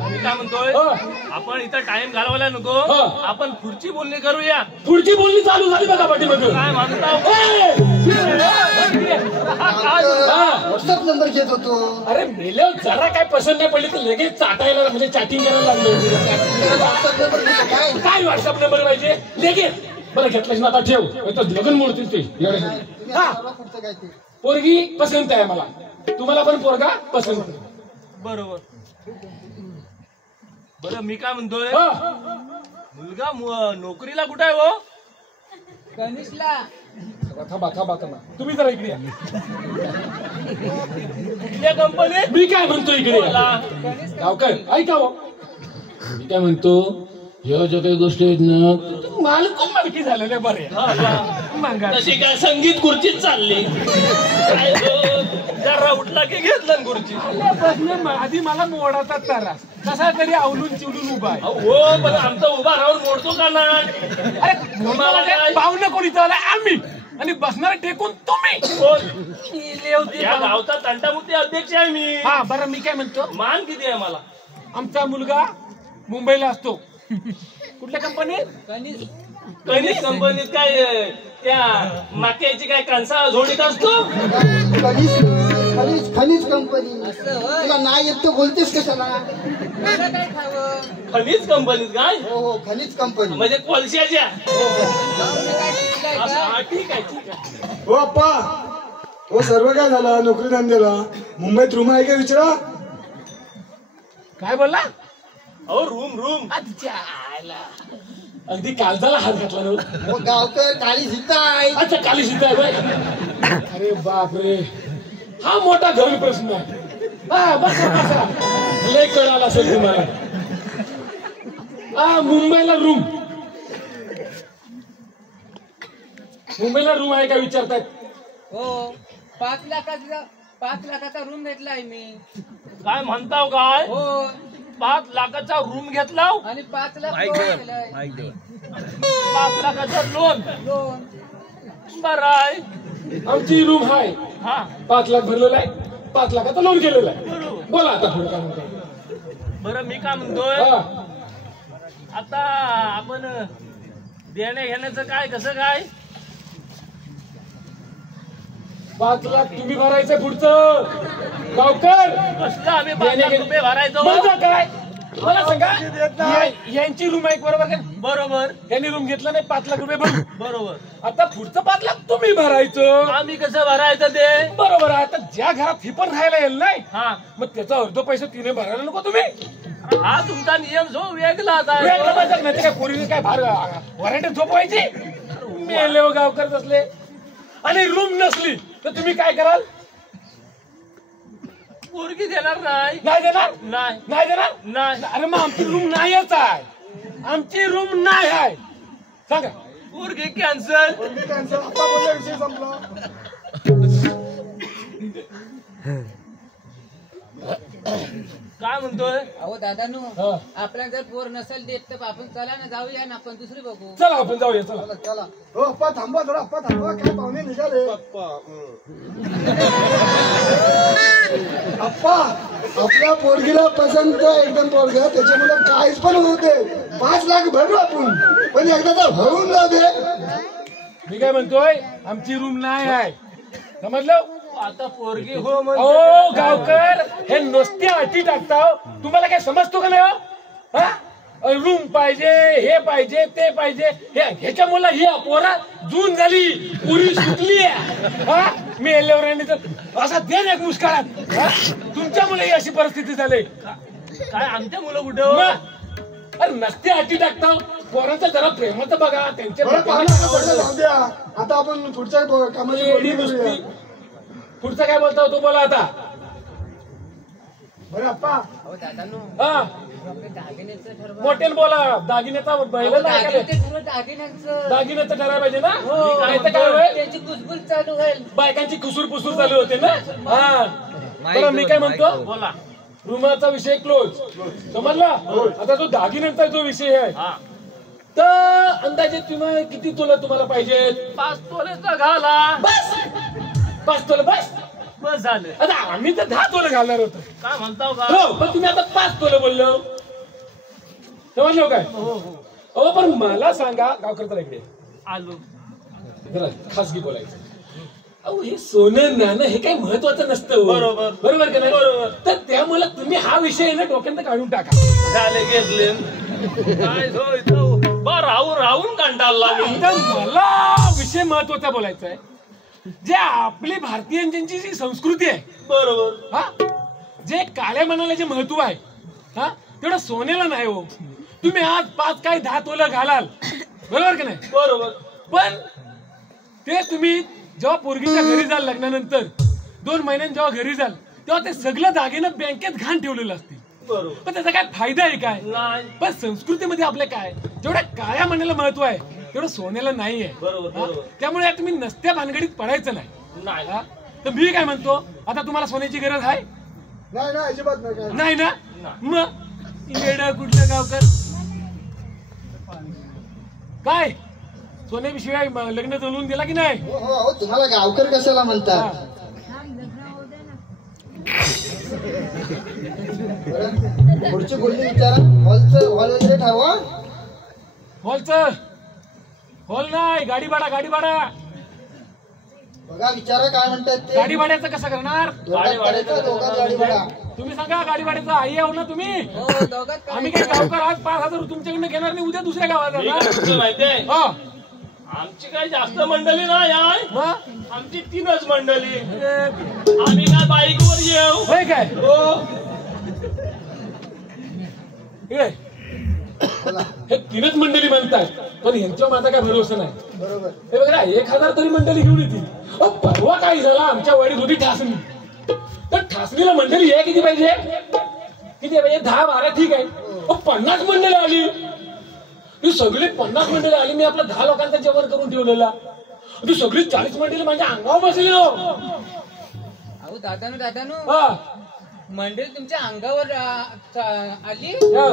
मी काय म्हणतोय हा. आपण इथं टाइम घालवायला नको हा. आपण पुढची बोलणी करूया पुढची बोलणी चालू झाली बघा पाठीमध्ये काय म्हणता व्हॉट्सअप नंबर घेत होतो अरे मेल्यावर जरा काय पसंत नाही पडली तर लगेच चाटायला म्हणजे चॅटिंग करायला लागलो व्हॉट्सअप नंबर घेतो काय काय व्हॉट्सअप नंबर पाहिजे लगेच बरं घेतलंच ना आता ठेव तर लगन मोडतील ते एवढे तुम्ही हा आता पुढचं काय ते पोरगी पसंत आहे मला तुम्हाला पण पोरगा पसंत आहे. बरोबर बरं मी काय म्हणतोय हा. मुलगा नोकरीला कुठे आहे हो कनिष्ठला थांबा तुम्ही जरा इकडे या. कुठल्या कंपनीत मी काय म्हणतो इकडे या. कनिष्ठ गावकर ऐका हो मी काय म्हणतो ह्या ज्या काही गोष्टी आहेत ना मालकी झालेल्या बरे तशी काय संगीत खुर्चीत चालली काय हो, जरा उठला की घेतलं खुर्ची आधी मला मोडाचा त्रास कसा तरी आवलून चिवडून उभा आहे हो पण आमचा उभा राहून मोडतो का नाही अरे पाहुणं कोणी चालय आम्ही आणि बसणार टेकून तुम्ही या गावचा तंटामुक्ती अध्यक्ष आहे मी हा बरं मी काय म्हणतो मान किती आहे मला आमचा मुलगा मुंबईला असतो. कुठल्या कंपनीत? कणिक कंपनीत काय त्या माक्याची काय कणसा झोडीत असतो. खनिज कंपनी. असं होय. तुला नाही येत तर बोलतेस कशाला? मला काय खावं? खनिज कंपनीत काय हो हो खनिज कंपनी. म्हणजे कोळशाच्या. जाऊन काय शिकलाय असं, का? हा, ठीक आहे ठीक आहे. हो अप्पा, हो सर्व काय झाला नोकरी धंद्याला? मुंबईत रूम आहे का विचारा. काय बोलला? अहो रूम तिच्या आईला अगदी काळजाला हात घातला ना. हो गावकर काळी सीता आहे. अच्छा काली सीता आहे बाई. अरे बापरे, हा मोठा गंभीर प्रश्न आहे. हा बसा बसा, लय कळाला असेल तुम्हाला. हा मुंबईला रूम आहे का विचारतायत? हो 5 लाखाचा रूम घेतलाय मी. काय म्हणताव काय? हो 5 लाखाचा रूम घेतला. आणि 5 लाख लोन केलंय. 5 लाखाचं लोन. बरं आहे. आमची रूम आहे, हा 5 लाख भरलेला आहे, 5 लाखाचा लोन केलेला आहे. बोला आता पुढे काय म्हणतो. बरं मी काय म्हणतोय, हा आता आपण देण्या घेण्याचं काय कसं काय? 5 लाख तुम्ही भरायचं पुढचं. गावकर कसलं आम्ही 5 लाख रुपये भरायचो? मजा काय मला सांगा. यांची रूम आहे बरोबर का? बरोबर यांनी रूम घेतला नाही, 5 लाख रुपये भरून. बरोबर. आता पुढचं 5 लाख तुम्ही भरायचं. आम्ही कसं भरायचं ते? बरोबर आहे. आता ज्या घरात ही पण राहायला येईल नाही, हा मग त्याचा अर्ध पैसे तिने भरायला नको तुम्ही. हा तुमचा नियम जो वेगळाच आहे. वेगळं पाहिजे नाही काय पोरीने काय भार वरांडे झोपवायची. मेले हो गावकर असले. आणि रूम नसली तर तुम्ही काय कराल? पोरगी देणार नाही. नाही देणार? नाही नाही देणार? नाही. अरे मग आमची रूम नाहीच आहे. आमची रूम नाही आहे. सांगा. पोरगी कॅन्सल. कॅन्सल. अप्पा बोलला विषय संपला. काय म्हणतोय? अहो दादानू, हा. आपल्याला जर पोर नसेल देत तर आपण चला ना जाऊया ना, आपण दुसरी बघू. चला आपण जाऊया चला. चला हो अप्पा थांबा जरा. अप्पा थांबा, काय पाहुणे निघाले. अप्पा आपल्या पोरगीला पसंत आहे एकदम पोरगा, त्याच्यामुळे काहीच पण होऊ दे. 5 लाख भरू आपण, पण एकदा तर होऊन जाऊ दे. मी काय म्हणतोय, आमची रूम नाही आहे. समजलं? आता पोरगी हो म्हणते. ओ गावकर, हे नुसत्या अटी टाकता. तुम्हाला काय समजतो का नाही हो? हा? रूम पाहिजे, हे पाहिजे, ते पाहिजे. ह्याच्यामुळे ही पोरा जून झाली, पुरी सुटली. मी एल्लेवर असा दे ना एक मुस्काळात. तुमच्यामुळे ही अशी परिस्थिती झाली. काय आमच्या मुलं कुठं? अरे नसते अटी टाकता. पोरांचं जरा प्रेमाचं बघा. त्यांच्या बरं पाहुणे आता सगळं जाऊ द्या. आता आपण पुढच्या कामाची बोलणी करूया. पुढचं काय बोलता तो बोला आता. बरं अप्पा, अहो दादानू, हा आपल्या दागिन्याचं ठरवा. मोठ्याने बोला. दागिन्याचा बैल नाही ऐकायला. दागिन्याचं दागिन्याचं ठरायला पाहिजे ना. नाही तर काय होईल, त्यांची कुजबुज चालू होईल. बायकांची कुसूर पुसूर चालू होते ना. हा बरं मी काय म्हणतो, बोला. रूमाचा विषय क्लोज. समजला? आता जो दागिन्यांचा जो विषय आहे, हा तर अंदाजे तुम्हाला किती तोला तुम्हाला पाहिजे? 5 तोलेचा घाला. बस 5 तोले बस. बस झालं. आता आम्ही तर 10 तोले घालणार होतो. काय म्हणताव का? हो पण तुम्ही आता 5 तोले बोललो. समजलो काय? हो पण मला सांगा गावकर, तर इकडे आलो. जरा खासगी बोलायचं. अहो हे सोनं नाणं हे काही महत्वाचं नसतं. बरोबर. बरोबर का नाही? बरोबर. तर त्यामुळे तुम्ही हा विषय ना डोक्यात काढून टाका. झाले घेतले. काय हो इथं बा राहून कंटाळला मी. आता मला विषय महत्वाचा बोलायचा आहे. जे आपली भारतीयांची जी संस्कृती आहे, बरोबर. हा, जे काळ्या मनाला जे महत्व आहे, हा, तेवढं सोन्याला नाही हो. तुम्ही आज 5 काय 10 तोलं घालाल, बरोबर का नाही? बरोबर. पण ते तुम्ही जेव्हा पोरगीच्या घरी जाल लग्नानंतर 2 महिन्यांनी जेव्हा घरी जाल, तेव्हा ते सगळं दागिनं बँकेत घाण ठेवलेलं असते. बरोबर. पण त्याचा काय फायदा आहे काय? नाही. पण संस्कृतीमध्ये आपल्या काय, जेवढ्या काळ्या मनाला महत्व आहे तेवढं सोन्याला नाही आहे. बरोबर, बरोबर. त्यामुळे तुम्ही नसत्या भानगडीत पडायचं नाही. नाही. हा? तर मी काय म्हणतो, आता तुम्हाला सोन्याची गरज आहे? नाही ना, अजिबात नाही. काय नाही ना? नाही. मग येडं कुठलं गावकर काय सोन्याशिवाय लग्न जमवून दिला की नाही? हो हो, तुम्हाला गावकर कशाला म्हणतात? हा. बरं, पुढची बोलली विचारा. हॉल वगैरे ठरवा. हॉल नाही, गाडी भाडा बघा विचारा काय म्हणतात ते. गाडी भाड्याचं कसं करणार? दोघात गाडी भाडा. तुम्ही सांगा गाडी भाड्याचं. आई आहो ना तुम्ही. हो दोघात आम्ही काय गावकर आज 5,000 तुमच्याकडनं घेणार नाही, उद्या दुसऱ्या गावात जाणार. माहितीये हा. आमची काही जास्त मंडळी नाही आहे. मग? आमची 3च मंडळी. आम्ही काय बाईकवर येऊ. होय काय? हो. इकडे. बोला. हे 3च मंडळी म्हणतात, पण यांच्यावर माझा काय भरोसा नाही. बरोबर. हे बघा 1,000 तरी मंडळी घेऊन येतील. परवा काय झाला, आमच्या वाडीत होती ठासणी. तर ठासणीला मंडळी हे किती पाहिजे? किती पाहिजे? 10-12 ठीक आहे. 50 मंडळी आली. ही सगळी 50 मंडळी आली. मी आपलं 10 लोकांचं जेवण करून ठेवलेला. ती सगळी 40 मंडळी माझ्या अंगावर बसली. अहो दादानू हा. मंडळी तुमच्या अंगावर आली. हा.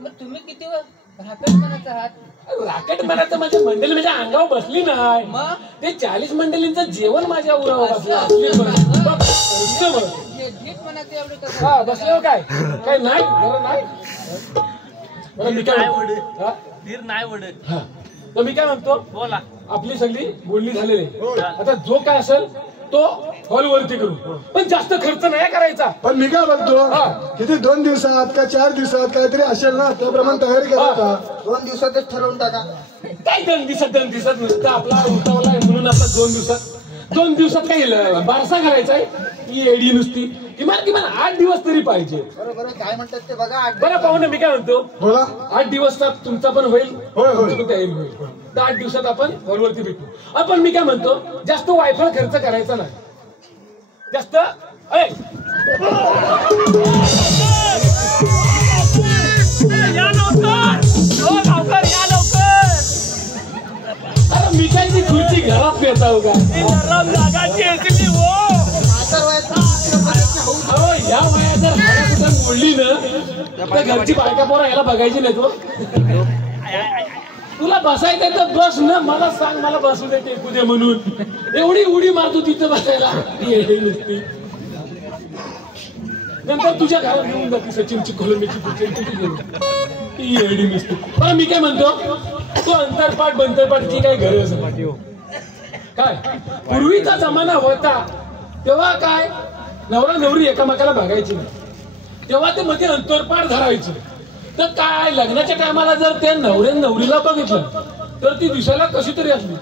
मग तुम्ही किती राहतात म्हणत आहात? राकेट म्हणायचं माझ्या मंडळी माझ्या अंगावर बसली नाही. मग? ते 40 मंडळींचं जेवण माझ्या उरावर बसलं. नीट म्हणत एवढं कसं? हा बसल्यावर काय काय नाही बरं नाही. बरं मी काय म्हणतो? हा? धीर नाही वडत. हा. तर मी काय म्हणतो, बोला. आपली सगळी बोलणी झालेली आहे. आता जो काय असेल तो हॉलवरती करू, पण जास्त खर्च नाही करायचा. पण मी काय बघतो किती 2 दिवसात का 4 दिवसात काहीतरी असेल ना, त्याप्रमाणे तयारी करायचा. 2 दिवसातच ठरवून टाका. काय 2 दिवसात नुसतं आपला उतावला आहे म्हणून आता 2 दिवसात काय बारसा करायचा आहे. ही एडी नुसती किमान 8 दिवस तरी पाहिजे. बरोबर काय म्हणतात ते बघा. बरं पाहून मी काय म्हणतो, बोला. 8 दिवसात तुमचा पण होईल, होय. तुमची पण तयारी होईल. तर 8 दिवसात आपण हॉलवरती भेटू. आपण मी काय म्हणतो, जास्त वायफळ खर्च करायचा नाही. जास्त या लवकर. हो गावकर या लवकर. अरे मिठाईची खुर्ची घरात येता का? नरम जागाची असली हो. अहो या वयात जर हाडं कुठं मोडली ना, तर घरची बायका पोरं याला बघायची नाही. तुला बसायचं तर बस ना, मला सांग मला बसू दे टेकू दे म्हणून. एवढी उडी मारतो तिथं बसायला. नुसती नंतर तुझ्या घरात घेऊन जाते सचिनची कोलंबीची ती एवढी नुसती. बरं मी काय म्हणतो, तो अंतरपाठ बंतरपाठची काही गरज नाही. काय पूर्वीचा जमाना होता तेव्हा काय नवरा नवरी एकामेकाला बघायची नाही. तेव्हा ते मध्ये अंतरपाठ धरायचे. तर काय लग्नाच्या टायमाला जर त्या नवरीला बघितलं तर ती दिसायला कशी तरी असली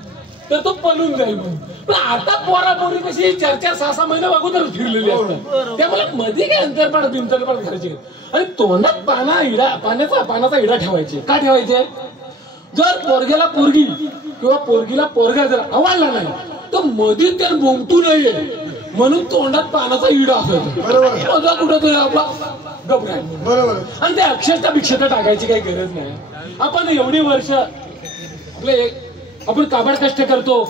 तर तो पळून जाईल म्हणून. पण आता पोरापोरी कशी 4-4, 6-6 महिने अगोदर फिरलेली असतात. त्यामुळे मध्ये काय अंतरपाठ बिंतरपाठ करायचे. आणि तोंडात पानाचा इडा ठेवायचे. का ठेवायचे? जर पोरग्याला पोरगी किंवा पोरगीला पोरगा जर आवडला नाही तर मध्ये त्या बोमटू नये म्हणून तोंडात पानाचा इडा असायचा. कुठं तरी आपला गबराय. बरोबर. आणि ते अक्षरशः भिक्षता टाकायची काही गरज नाही. आपण एवढी वर्ष आपण काबाड कष्ट करतो,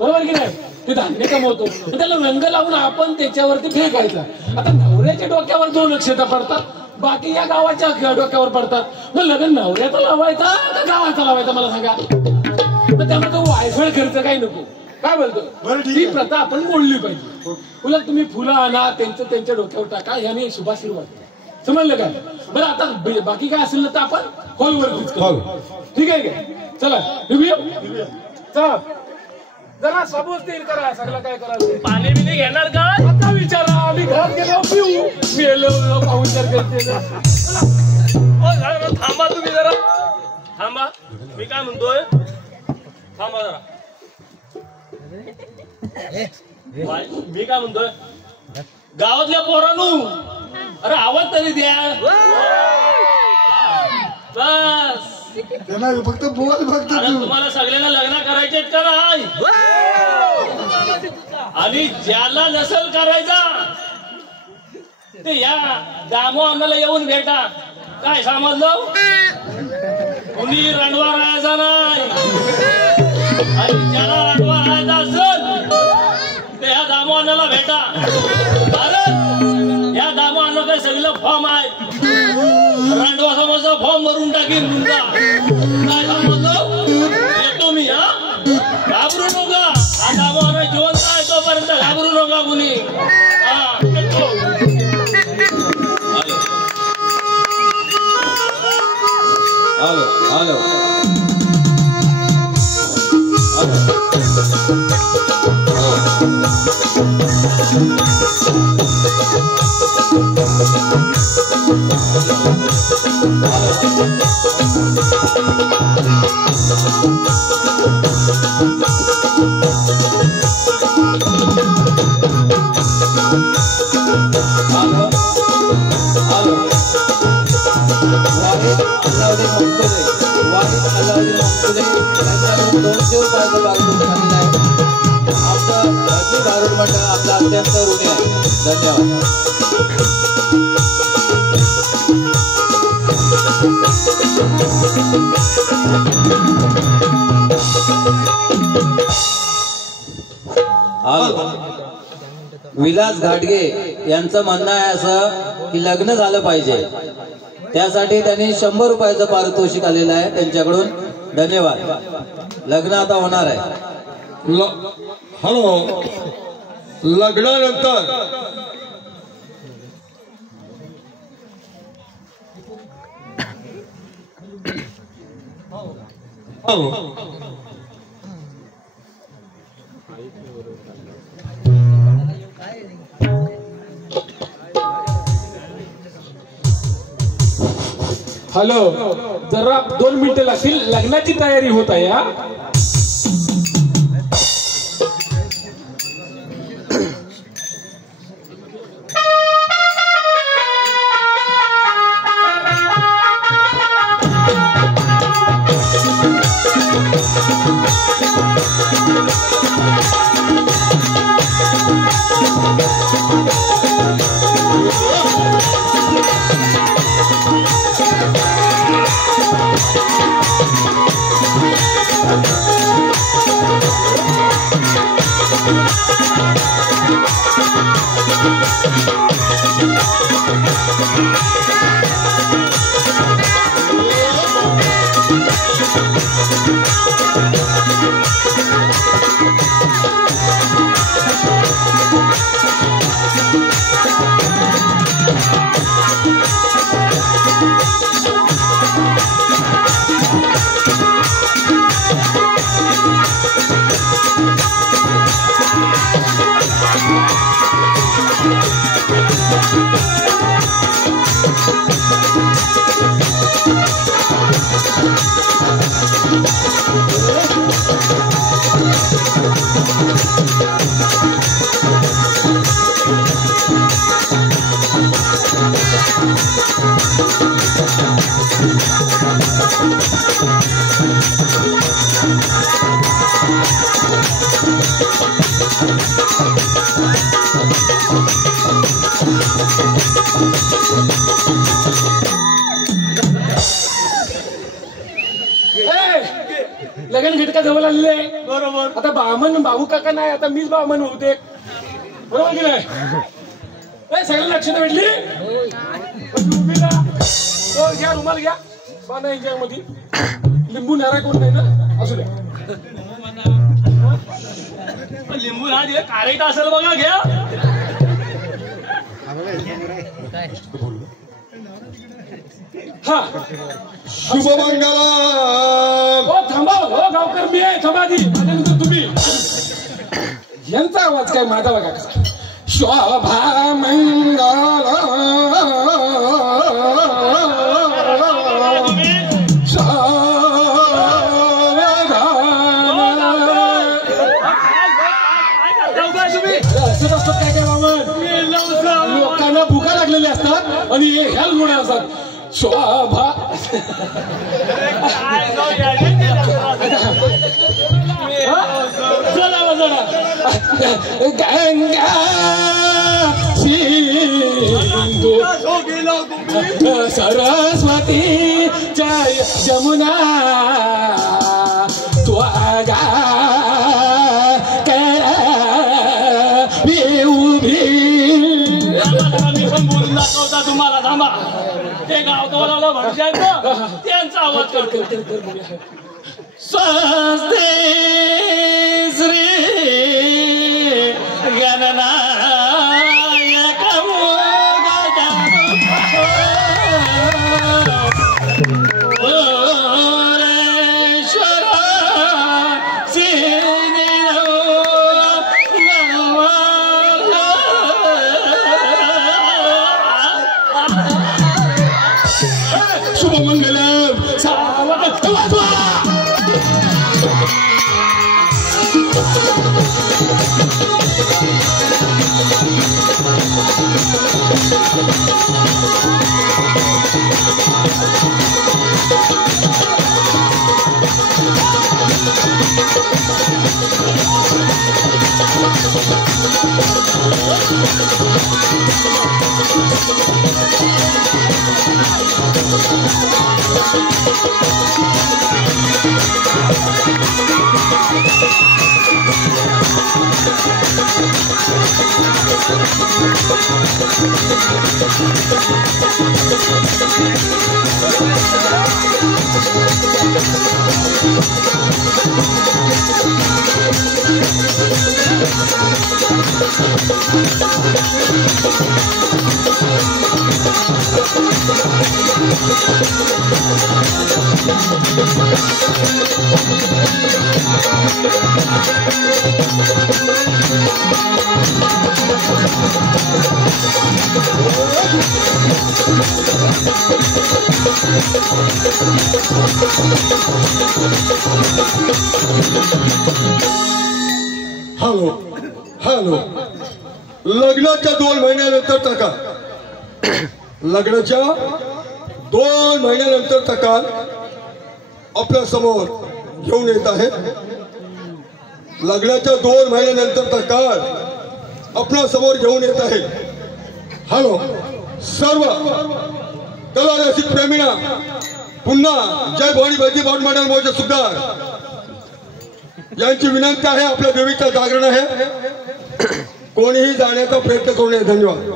बरोबर की नाही? ते धान्य कमवतो, त्याला रंग लावून आपण त्याच्यावरती फेकायचा. आता नवऱ्याच्या डोक्यावर 2 नक्षत्र पडतात, बाकी या गावाच्या डोक्यावर पडतात. मग लग्न नवऱ्याचा लावायचा का गावाचा लावायचा मला सांगा. मग त्यामुळे तो वायफळ खर्च काही नको. काय बोलतो, ही प्रथा आपण मोडली पाहिजे. उलट तुम्ही फुलं आणा, त्यांच्या डोक्यावर टाका, याने शुभाशीर्वाद. समजलं काय? बरं आता बाकी काय असेल ना तर आपण हॉलवरतीच करू. ठीक आहे काय? चला चला जरा समजतील करा सगळं काय करायचं. पाणी बिनी घेणार का? आता विचारा, आम्ही घरात गेलो पिऊ मेलो पाहुणचार करते. थांबा तुम्ही जरा थांबा. मी काय म्हणतोय, थांबा जरा. मी काय म्हणतोय, गावातल्या पोरांनो अरे आवाज तरी द्या. बस त्यांना फक्त बोल फक्त. तुम्हाला सगळ्यांना लग्न करायचे का नाही? आणि ज्याला नसेल करायचा ते या दामो आम्हाला येऊन भेटा. काय समजलं? कुणी रणवा राहायचा नाही. आणि ज्याला रणवा राहायचा असेल ते ह्या दामो आणायला भेटा. कारण या दामो आणणं काही सगळं फॉर्म आहे. रांडवा समजचा फॉर्म भरून टाकीन तुमचा. काय समजलं? येतो मी. हा घाबरू नका. हा दामो आणणं जिवंत आहे तोपर्यंत घाबरू नका कुणी. हा येतो. आपला अत्यंत ऋणी आहे. धन्यवाद. विलास घाटगे यांचं म्हणणं आहे असं की लग्न झालं पाहिजे, त्यासाठी त्यांनी 100 रुपयाचं पारितोषिक आलेलं आहे त्यांच्याकडून. धन्यवाद. लग्न आता होणार आहे. हॅलो, लग्नानंतर हॅलो, जरा 2 मिनिटं लागतील. लग्नाची तयारी होत आहे. लगन घटका जवळ आलेले. बरोबर. आता बामन बाबू काका नाही, आता मीच बामन होते. बरोबर की नाही? सगळ्यांना लक्षात भेटली. घ्या रुमाल घ्या. बाणा यांच्यामध्ये लिंबू नारा कोण नाही ना, असू द्या. लिंबू ना दिले कारायचं असेल बघा, घ्या. हा, शुभमंगला. हो थांबा, हो गावकर मी आहे. थांबा आधी, माझ्यानंतर तुम्ही. यांचा आवाज काय, माझा बघा कसा. शोभा मंगला लोकांना भुका लागलेल्या असतात आणि ह्या गुन्हा असतात. शोभा गंगा सिंधू सरस्वती जय जमुना त्वगा तुम्हाला थांबा. ते गावतवाला भरशा आहेत ना, त्यांचा आवाज करतो. स्वस्ते श्री गणनायक शुभमंगलम हॅलो हॅलो लग्नाच्या 2 महिन्यानंतर टाका लग्नाच्या 2 महिन्यानंतर टाका आपल्या समोर घेऊन येत आहे लग्नाच्या 2 महिन्यानंतर टाका आपल्या समोर घेऊन येत आहे हॅलो सर्व कला रसिक प्रेमीना पुन्हा जय भवानी बैठी बाउट मंडळ मोर्चा सुद्धा यांची विनंती आहे आपल्या देवीचं जागरण आहे कोणीही जाण्याचा प्रयत्न करू नये धन्यवाद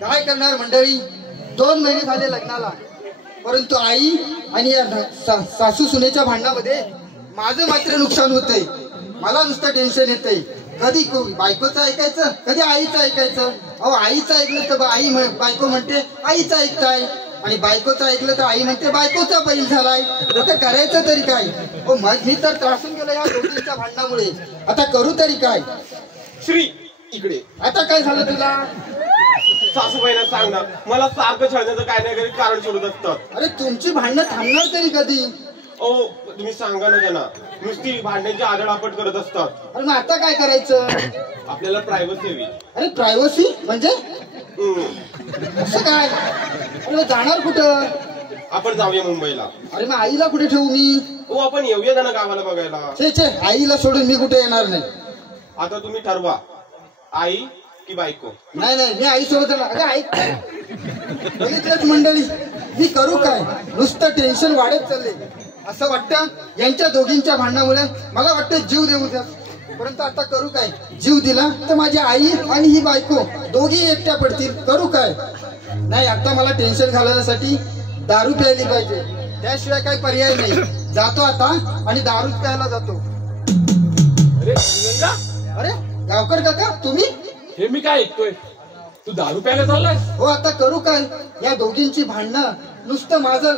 काय करणार मंडळी 2 महिने झाले लग्नाला परंतु आई आणि या सासू सुनेच्या भांडणामध्ये माझं मात्र नुकसान होतंय मला नुसतं टेन्शन येतंय कधी बायकोचं ऐकायचं कधी आईचं ऐकायचं अहो आईचं ऐकलं तर बायको म्हणते आईचं ऐकताय आणि बायकोचं ऐकलं तर आई म्हणते बायकोचा बैल झालाय आता करायचं तरी काय हो मी तर त्रासून गेलो या दोघींच्या भांडणामुळे आता करू तरी काय श्री इकडे आता काय झालं तुला सासूबाईंना सांगणार मला सारखं छळण्याचं काय नाही काही कारण शोधत असतात अरे तुमची भांडणं थांबणार तरी कधी ओ तुम्ही सांगा ना त्यांना नुसती भांडण्याची आदळआपट करत असतात अरे मग आता काय करायचं आपल्याला प्रायव्हसी हवी अरे प्रायव्हसी म्हणजे असं काय अरे जाणार कुठं आपण जाऊया मुंबईला अरे मग आईला कुठे ठेवू मी ओ आपण येऊया त्यांना गावाला बघायला छे आईला सोडून मी कुठे येणार नाही आता तुम्ही ठरवा आई की बायको नाही मी आई सोबत येणार अगं ऐक बघितलंच मंडळी मी करू काय नुसतं टेन्शन वाढत चालले असं वाटतं यांच्या दोघींच्या भांडणामुळे मला वाटतं जीव देऊ द्या परंतु आता करू काय जीव दिला तर माझी आई आणि ही बायको दोघी एकट्या पडतील करू काय नाही आता मला टेन्शन घालवण्यासाठी दारू प्यायली पाहिजे त्याशिवाय काही पर्याय नाही जातो आता आणि दारू प्यायला जातो अरे गावकर काका तुम्ही हे मी काय ऐकतोय तू दारू प्यायला चाललाय हो आता करू काय या दोघींची भांडणं नुसतं माझं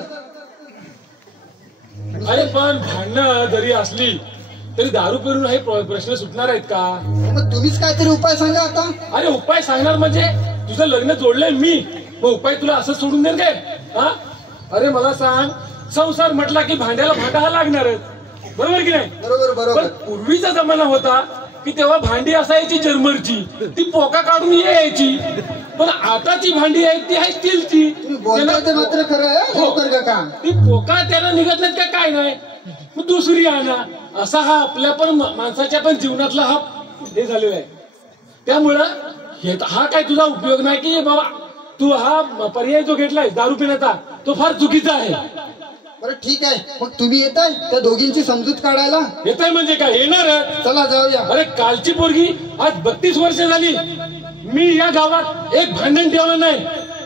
अरे पण भांडणं जरी असली तरी दारू पिऊन हे प्रश्न सुटणार आहेत का मग तुम्हीच काहीतरी उपाय सांगा आता अरे उपाय सांगणार म्हणजे तुझं लग्न जोडलंय मी मग उपाय तुला असं सोडून देईल काय हा अरे मला सांग संसार म्हटला की भांड्याला भांडा हा लागणारच बरोबर की नाही बरोबर पूर्वीचा जमाना होता की तेव्हा भांडी असायची जर्मरची ती पोका काढून यायची पण आताची भांडी आहे ती आहे स्टीलची बोलताय मात्र खरं आहे काका ती पोका त्याला निघत नाहीत का काय नाही मग दुसरी आणा असा हा आपल्या पण माणसाच्या पण जीवनातला हा हे झालेला आहे त्यामुळं हा काय तुझा उपयोग नाही की बाबा तू हा पर्याय जो घेतलाय दारू पिण्याचा तो फार चुकीचा आहे बरं ठीक आहे मग तुम्ही येताय त्या दोघींची समजूत काढायला येताय म्हणजे काय येणार चला जाऊया अरे कालची पोरगी आज 32 वर्ष झाली मी या गावात एक भांडण ठेवलं नाही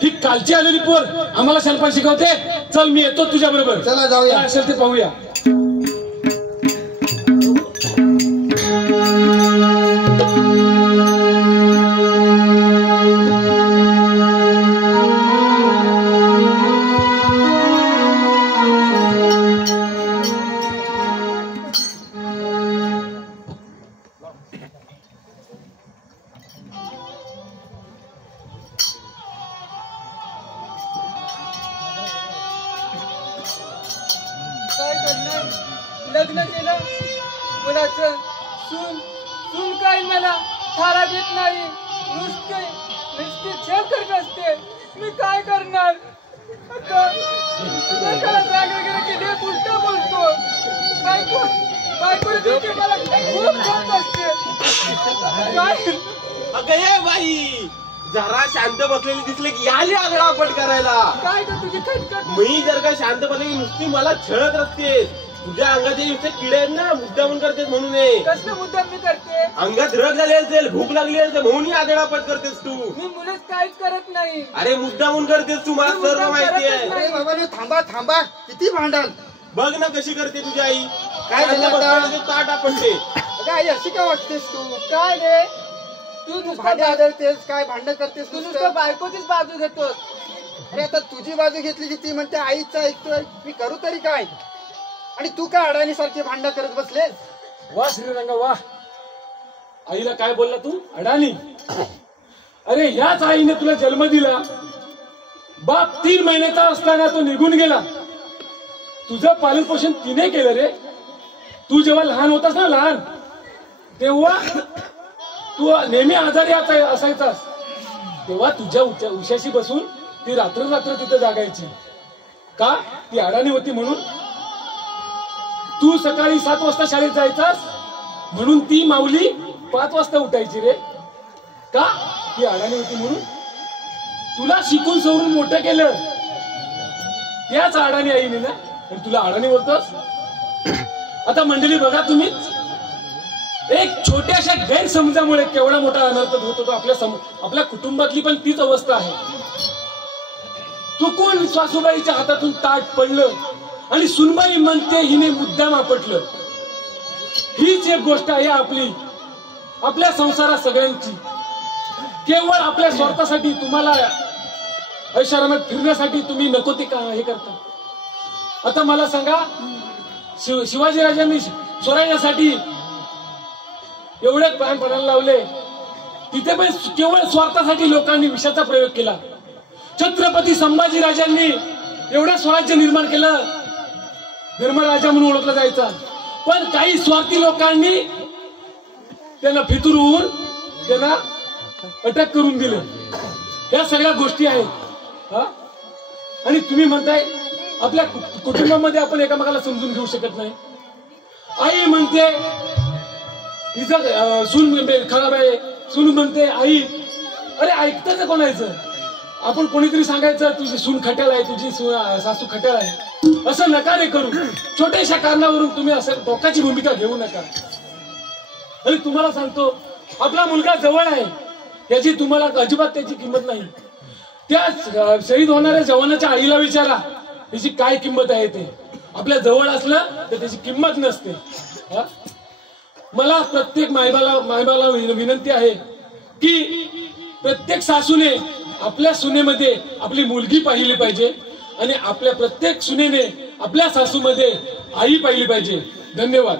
ही कालची आलेली पोर आम्हाला शलपण शिकवते चल मी येतो तुझ्या बरोबर चला जाऊया असेल ते पाहूया लग्न केलं मुलाचं सून काय मला थारा देत नाही, नुसते छेड करत असते. मी काय करणार आता? राग वगैरे केले उलटा बोलतो. बायको मला खूप खात असते. काय अगं ये बाई, जरा शांत बसलेली दिसले की याली आगळापट करायला. काय ग तुझी खटखट? मी जर का शांत बसले की नुसती मला छळत असते. तुझ्या अंगाचे नुसते किडे आहेत ना, मुद्दामून करतेस म्हणून. कसलं मुद्दाम मी करते? अंगात रग झाली असेल, भूक लागली असेल म्हणून आदळापट करतेस तू. मी मुलीच काहीच करत नाही. अरे मुद्दामून करतेस तू, मला सर्व माहिती आहे. अरे बाबा थांबा, किती भांडाल. बघ ना कशी करते तुझी आई. काय झालं आता? ताट आपणते. अगं आई अशी का वाटतेस तू? काय रे तू भांडे आदळतेस, काय भांडण करतेस? तू नुसतं बायकोचीच बाजू घेतोस. अरे आता तुझी बाजू घेतली की ती म्हणते आईचं ऐकतोय, मी करू तरी काय? आणि तू काय अडाणी सारखी भांडण करत बसलेस? वा श्रीरंगा वा. आईला काय बोलला तू? अडाणी? अरे याच आईने तुला जन्म दिला. बाप 3 महिन्याचा असताना तो निघून गेला. तुझं पालन पोषण तिने केलं रे. तू जेव्हा लहान होतास ना, लहान तेव्हा तू नेहमी आजारी असायचास. तेव्हा तुझ्या उशाशी बसून ती रात्र तिथं जागायची. का? ती अडाणी होती म्हणून. तू सकाळी 7 वाजता शाळेत जायचास म्हणून ती माऊली 5 वाजता उठायची रे. का? ती अडाणी होती म्हणून. तुला शिकून सवरून मोठं केलं त्याच अडाणी आईने ना, आणि तुला अडाणी बोलतोस. आता मंडळी बघा, तुम्हीच एक छोट्याशा गैरसमजामुळे केवढा मोठा अनर्थ होत होतो. आपल्या कुटुंबातली पण तीच अवस्था आहे. चुकून सासूबाईच्या हातातून ताट पडलं आणि सुनबाई म्हणते हिने मुद्दाम आपटलं. हीच एक गोष्ट आहे आपल्या संसारात सगळ्यांची. केवळ आपल्या स्वार्थासाठी, तुम्हाला ऐशारामात फिरण्यासाठी तुम्ही नको ते का हे करता. आता मला सांगा, शिवाजीराजांनी स्वराज्यासाठी एवढे प्राण पणाला लावले, तिथे पण केवळ स्वार्थासाठी लोकांनी विषाचा प्रयोग केला. छत्रपती संभाजीराजांनी एवढं स्वराज्य निर्माण केलं, धर्मराजा म्हणून ओळखला जायचा, पण काही स्वार्थी लोकांनी त्यांना फितूरवून त्यांना अटक करून दिलं. या सगळ्या गोष्टी आहेत. आणि तुम्ही म्हणताय आपल्या कुटुंबामध्ये आपण एकामेकाला समजून घेऊ शकत नाही. आई म्हणते तिचं सून खराब आहे, सून म्हणते आई. अरे ऐकताच कोणाचं? आपण कोणीतरी सांगायचं तुझी सून खट्याळ आहे, तुझी सासू खट्याळ आहे, असं नका रे करू. छोट्याशा कारणावरून तुम्ही असं टोकाची भूमिका घेऊ नका. आणि तुम्हाला सांगतो, आपला मुलगा जवळ आहे याची तुम्हाला अजिबात त्याची किंमत नाही. त्या शहीद होणाऱ्या जवानाच्या आईला विचारा त्याची काय किंमत आहे. ते आपल्या जवळ असलं तर त्याची किंमत नसते. मला प्रत्येक मायबाला विनंती आहे की प्रत्येक सासूने आपल्या सुनेमध्ये आपली मुलगी पाहिली पाहिजे आणि आपल्या प्रत्येक सुनेने आपल्या सासूमध्ये आई पाहिली पाहिजे. धन्यवाद.